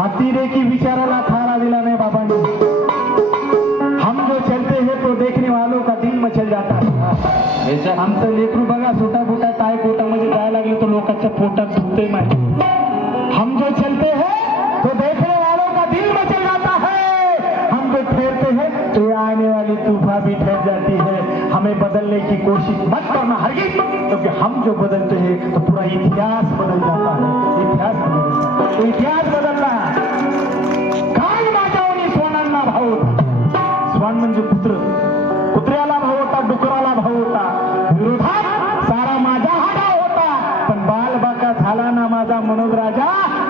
अतिरेकी विचाराला थारा दिला नहीं बाबा ने। हम जो चलते हैं तो देखने वालों का दिल मचल जाता है। आमचं लेकरू बघा छोटा मोठा टाय पोटामध्ये जायला लागले तो लोकांच्या पोटात दुखते माहिती। हम जो चलते हैं तो देखने वालों का दिल मचल जाता है। हम जो ठहरते हैं तो ये आने वाली तूफान भी ठहर जाती है। हमें बदलने की कोशिश मत करना हरगिज, क्योंकि हम जो बदलते हैं तो पूरा इतिहास बदल जाता है। इतिहास बदलला। काय माझ्यावनी स्वानांना भाव होता। स्वान म्हणजे कुत्र, कुत्र्याला भाव होता, डुकराला भाव होता, विरोधात सारा माझा हा डाव होता। पण बालबाका झाला ना माझा मनोज राजा,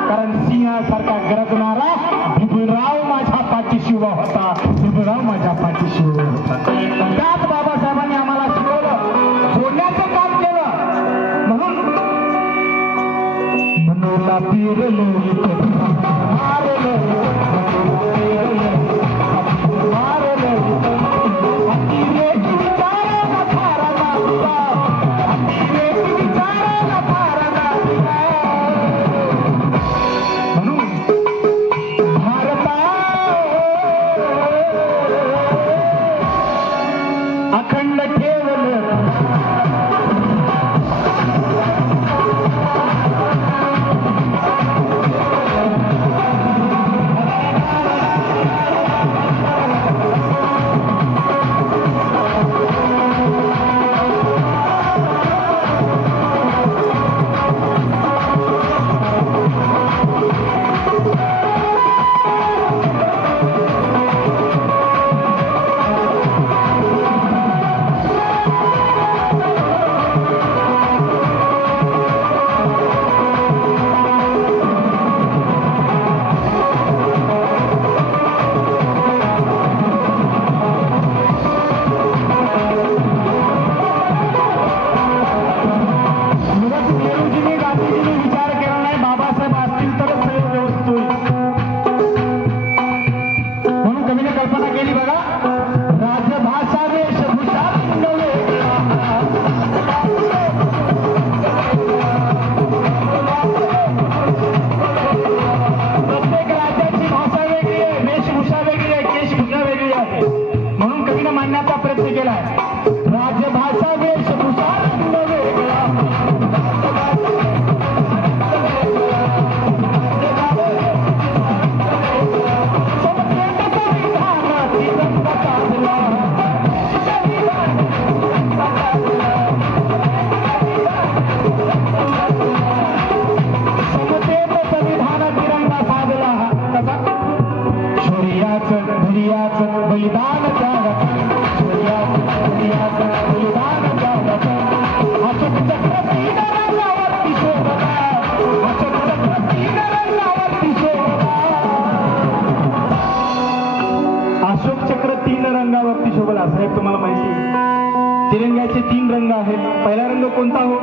कारण सिंहासारखा गरजणारा बिबराव माझ्या पाठीशी उभा होता। बिबराव माझ्या पाठीशी उभा होता। त्याच बाबासाहेबांनी आम्हाला शिकवलं, बोलण्याचं काम केलं। म्हणून मनोला पिरलो मारलो अखंड ठेवलं तिरंग्याचे 3 रंग आहेत। पहिला रंग कोणता हो?